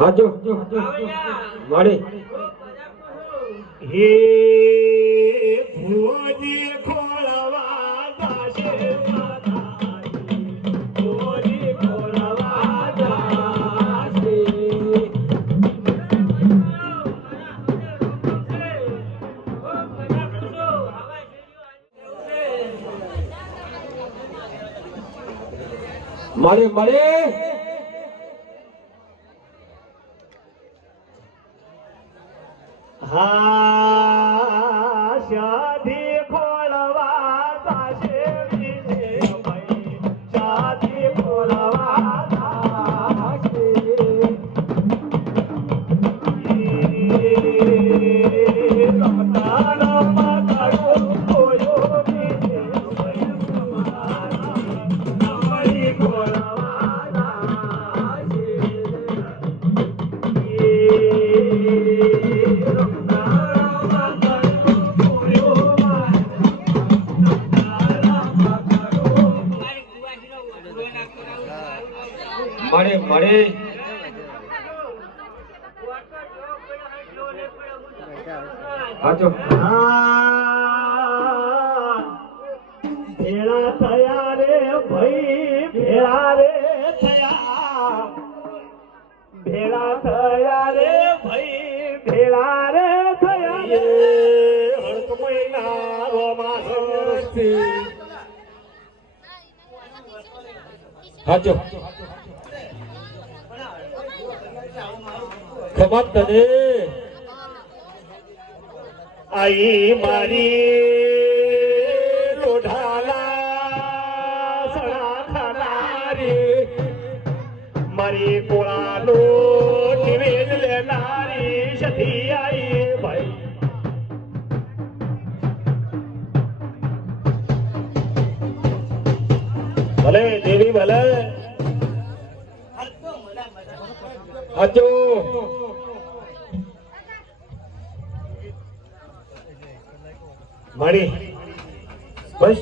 હાજો મારે હે ભોજી ખોળવા દાશે ભોજી ખોળવા દાશે મારે મારે હા શાદી ખોળવા દાશે ભાઈ શાદી ખોળવા દાશે રમતા રમતા કોયો બીજે ભાઈ ખોળવા દાશે મારે મારે હાજો ભેળા થયા રે ભાઈ ભેળા રે થયા ભેળા થયા રે ભાઈ ભેળા રે થયા રે હળક મહિના રોમા હાજો ખબર તને આઈ મારી લોઢાલા સણા ખાનારી મારી કોળાનો નિવેદ લેનારી સતી આઈ ભાઈ ભલે દેવી ભલે હાજો મળી બસ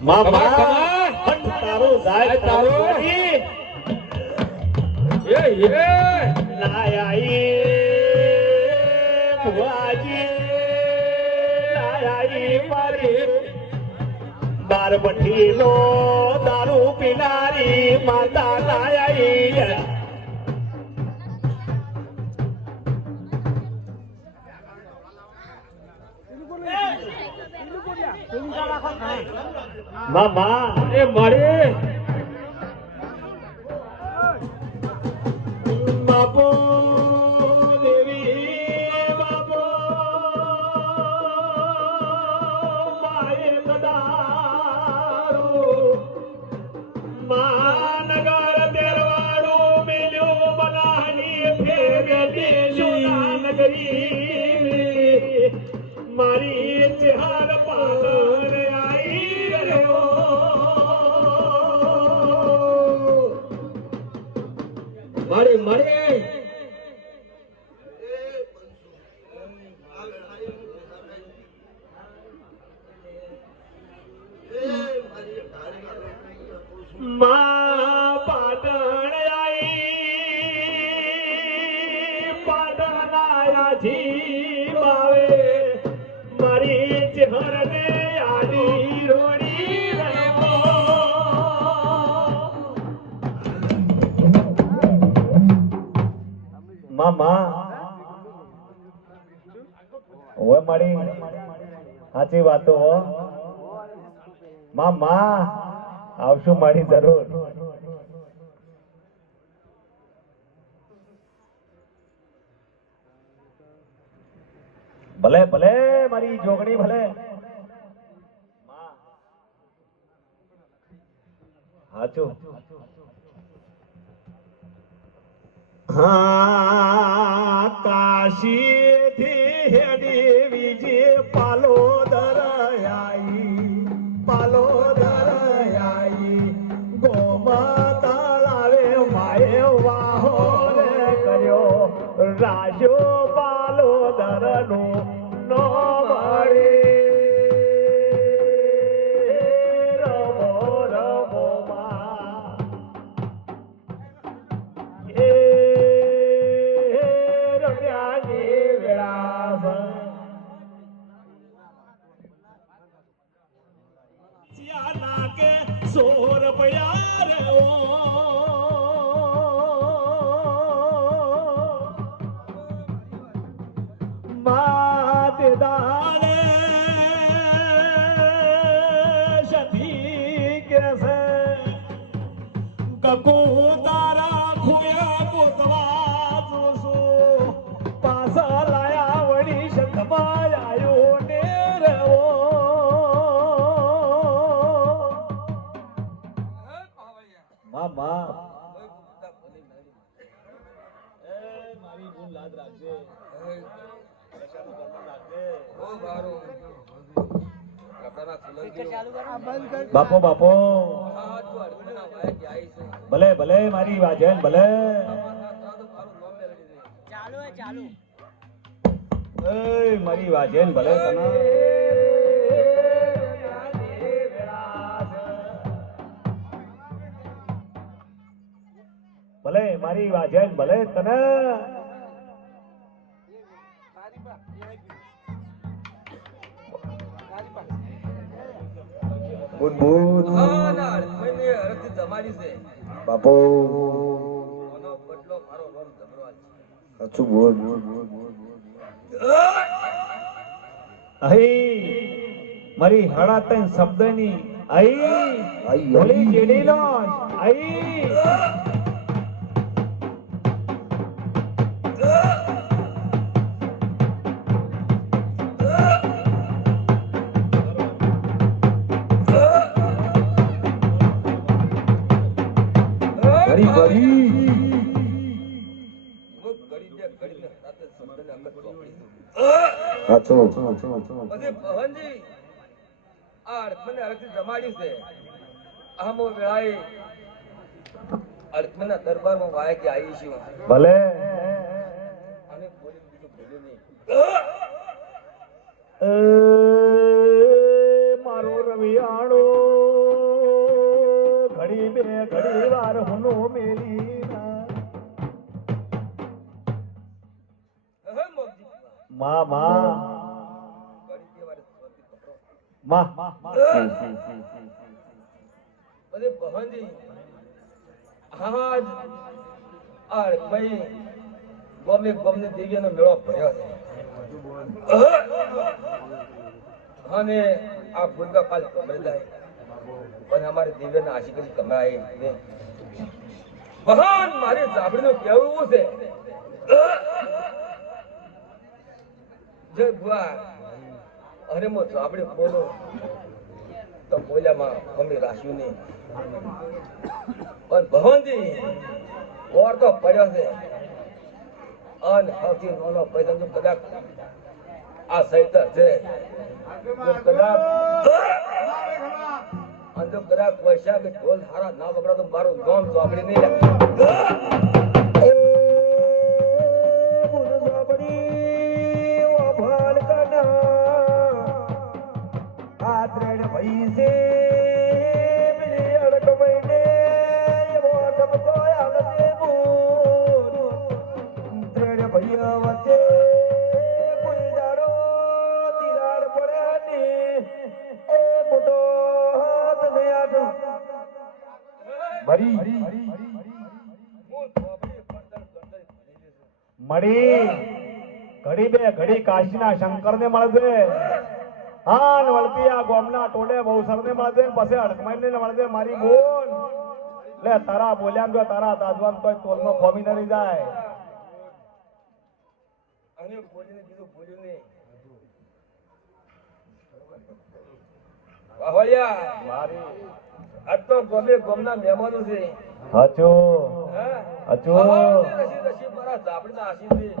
મામા હટ તારો જાય તારો એ નાયાઈ ભુવાજી નાયાઈ મારી બારબઠી નો દારૂ પીનારી માતા નાયાઈ મામા એ મારે બાપો દેવી બાપો માએ કદારું માનગર તેરવાડું મેલ્યો બનાની ફેરે દેશોના નગરી મારી ચેહર પાદર આઈ રહ્યો મારે મારે માં પાટણ આઈ પાટણ આયા જી બાવે મારી ચેહર ને આડી રોડી રહ્યો મામા ઓય મારી સાચી વાતો હો મામા આવશું મારી જરૂર ભલે ભલે મારી જોગણી ભલે હાચું હા કાશી થી હેડી વિજે પાલોદર આઈ ગોમા તળાવે માએ વાહો રે કર્યો રાજો પાલોદર નું નો મળે રમો રમો માં પડ્યા રે માતે દાને શતી કે છે કકુ તારા ખોયા ગોતવા જોશો પાછા લાયા વળી શખમાં આવ્યો ને રવો મામા મારી ભૂલ યાદ રાખજે બાપો બાપો ભલે ભલે મારી વાજન ભલે મારી વાજન ભલે તને ભલે મારી વાજન ભલે તને બુનબુન બાપો સાચું બોલ અહીં મારી હડા તન શબ્દની અહીં બોલી જેડીનો અહીં દરબારમાં વાય કે આવી છું ભલે અને બોલી બીજું બોલ્યું નહીં મારો રવિયાળો ઘડી બે ઘડી વાર હુનો મેલી માં માં માં બધે ભવનજી હા આ ભાઈ ગમે દેવીનો મેળો ભર્યો છે અને આ ભૂલકા કાલ કમરે જાય પણ અમારે દિવ્યના આશીર્વાદ કમાય ને મહાન મારી સાંભળીનું કેવું છે જય ભુવા અરે મો સાંભળી બોલો તો બોલ્યામાં મમ્મી રાખ્યું નહીં પણ ભવનજી ઓર તો પડ્યો છે અન સૌથી નાનો પૈસા જો કદાચ આ સૈતર છે કદાચ અંજો કદાચ પૈસા કે ઢોલ હારા ના વગડા તો મારું ગામ ચોપડી નહીં મળી ઘડી બે ઘડી કાશીના શંકર ને મળશે હા વળતી આ ગોમના ટોલે બહુસર ને મળશે પછી અડકમાઈ ને મળશે મારી બોલ લે તારા બોલ્યા જો તારા તાજવાન તો તોલનો ખોમી ન રહી જાય અને બોલીને બીજું બોલ્યું નહીં વાહળિયા મારી આ તો ગમે ગમના મહેમાનો છે હચો હચો રસી મારા ઝાપડીના આશીષ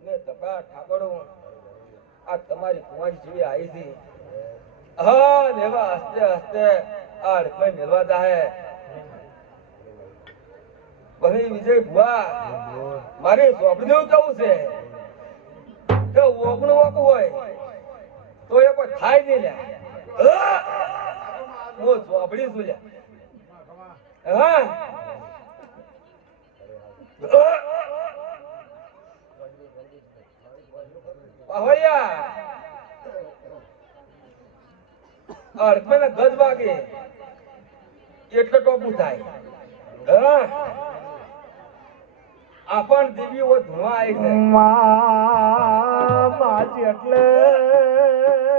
ને ધકા ઠાકોરો આ તમારી કુંવારી જેવી આવી છે હા નેવા હસતે હસતે આ કોઈ મેળવા જાહે ભલે વિજય ભુવા મારે સોંપડીનું કેવું છે કે ઓગણું ઓગું હોય તો એ કોઈ થાય નહીં લે હું સોંપડી છું લે હા પાહોયા અડકમાં ગજ વાગે એટલે ટોપું થાય હા આપણ દેવીઓ ધુઆ આવી છે માજી એટલે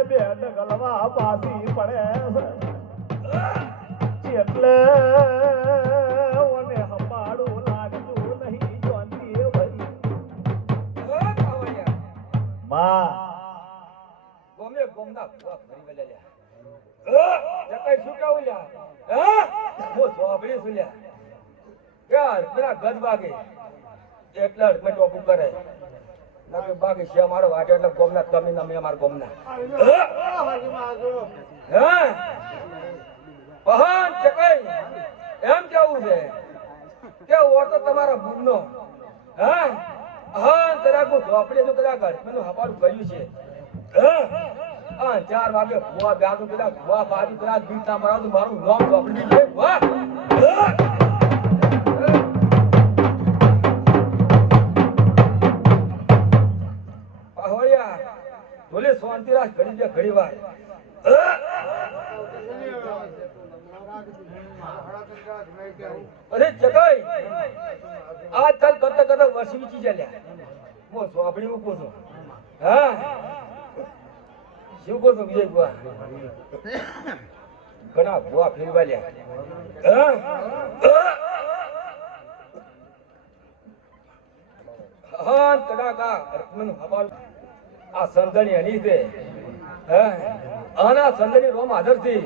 બેન ગલવા પાસી પડે છે એટલે ઓને હપાડું લાગતું નહીં જોનતી ભાઈ માં ગોમે ગોમના ભૂવા ભરી વેલ્યા જકાઈ શું કહું લ્યા હા હું સોભળી છું લ્યા યાર પેલા ગજ વાગે એટલે મેં ટોપું કરે ના કે બાકી છે મારો વાટે એટલે ગોમના તમે ના મેં મારા ગોમના હા પહાણ ચકાઈ એમ કેવું છે કે ઓ તો તમારા ભૂમનો હા હા તરાકુ ઝોપડી તો કદાચ ઘરનું હપારું કર્યું છે હા 4 વાગે ભુવા બ્યાદુ કદાચ ભુવા બાજુ કદાચ બીટ ના મરાવ તો મારું નામ ઝોપડી છે વાહ પહોળિયા બોલે શાંતિરાજ ઘડી દે ઘડી વાર અરે જગાઈ આ ચાલ કરતા કરતા વર્ષી વીચી ચાલ્યા હું સોપડી મૂકું છું હા શું કહું છું વિજય બુઆ ઘણા ભુવા ફેરવા લ્યા હા તડાકા મને હવાલ આ સંધણી હની છે આના સંધણી રોમ હાજર થી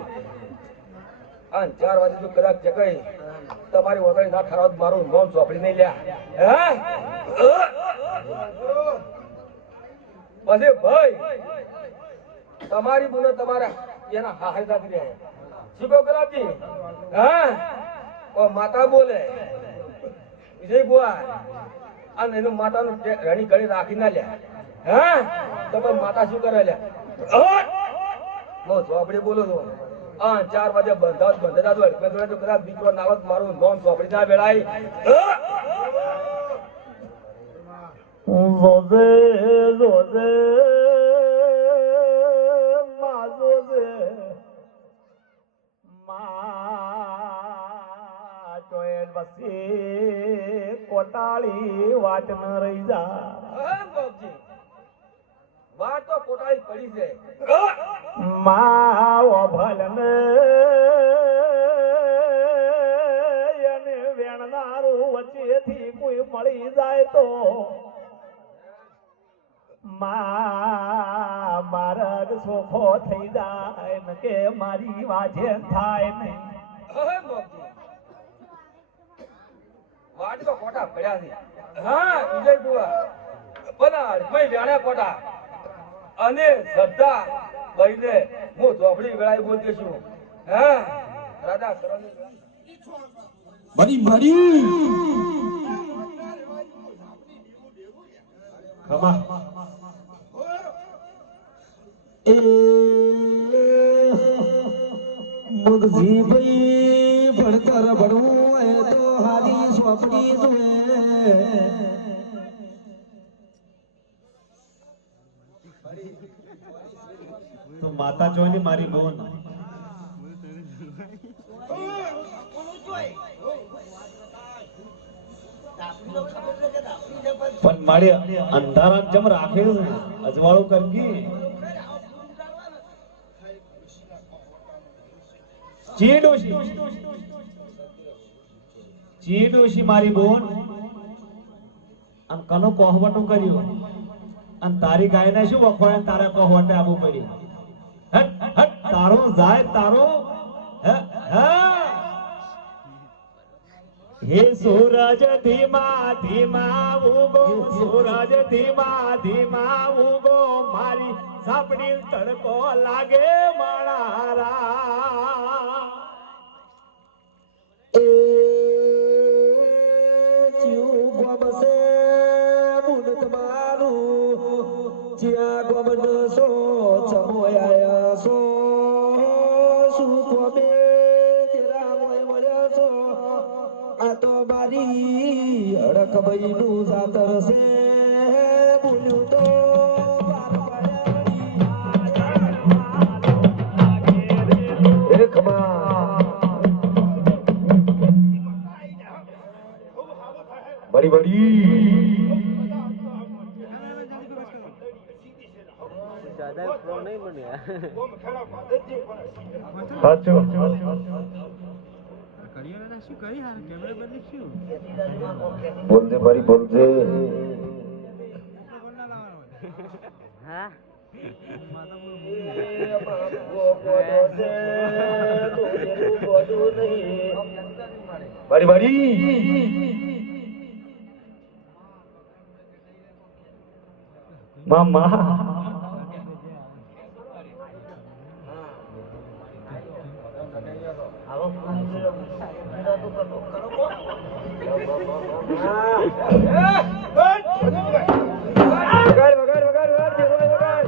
આ 4 વાગે તો કદાચ જગાઈ તમારી વગર ના ઠરાવ મારું નોમ ચોપડી નહીં લ્યા પછી ભાઈ તમારી બોલો તમારા એના હાહાર રહ્યા શીખો કરાતી માતા બોલે વિજય બુઆ અને એનું માતાનું રણી ઘડી રાખી ના લ્યા તો માતા શું કરે લ્યા હું ચોપડી બોલું છું 4 વાગે બંધા તો કદાચ દીકરો નાવત મારું નોમ ચોપડી ના વેળાય જોજે જોજે માં જોજે માં ચોયલ બસી કોટાળી વાટ ન રહી જા બાપજી વાત તો કોટાળી પડી છે માં ભલને એને વેણનારું વચ્ચેથી કોઈ મળી જાય તો મારગ સોખો થઈ જાય ને કે મારી વાજે થાય નહીં વાટ તો કોટા પડ્યા છે હા વિજય બુઆ પણ અડમઈ વેણે કોટા અને શ્રદ્ધા ભાઈને હું ઝોપડી વેળાઈ બોલતી છું રાજા બની બની ખમા એ મગજી ભાઈ ભણતર ભણવું એ તો હારી સોપડી જોએ તો માતા જોઈને મારી બોન પણ મારે અંધારા જમ રાખેલું અજવાળું કરકી ચીડોશી મારી બોન આમ કનો કોહવટું કર્યું અને તારી ગાયને શું વખોડે તારે કોહવટે આવવું પડ્યું હટ હટ તારો જાય તારો હે સૂરજ ધીમા ધીમા ઉગો સૂરજ ધીમા ધીમા ઉગો મારી સાપડી તડકો લાગે માળારા એ જીવ ગોમસે મુન તમારું જ્યાં ગોમન સો ચમોયા સો શું ગોમે તેરા મોય મળ્યા છો આ તો મારી અડક ભાઈનું જાતર છે બોલ્યું તો પાર પાડ્યા મારી વાડી સાચું બોલજે મારી બોલજે મારી વાડી મામા વગાડ વગાડ વગાડ વગાડ વગાડ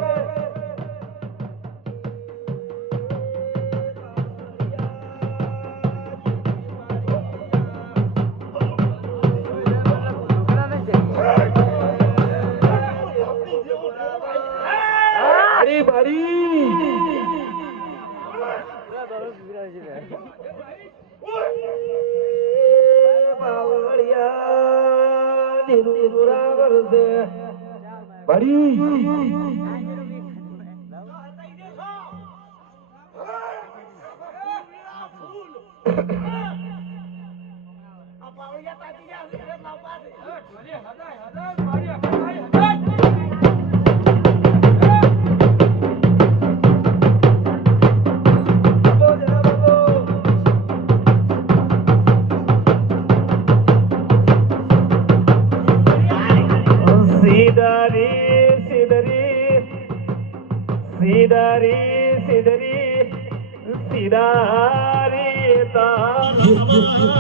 બારી બારી બાવળિયા નિરુરા વરસે બારી સિદારી તારી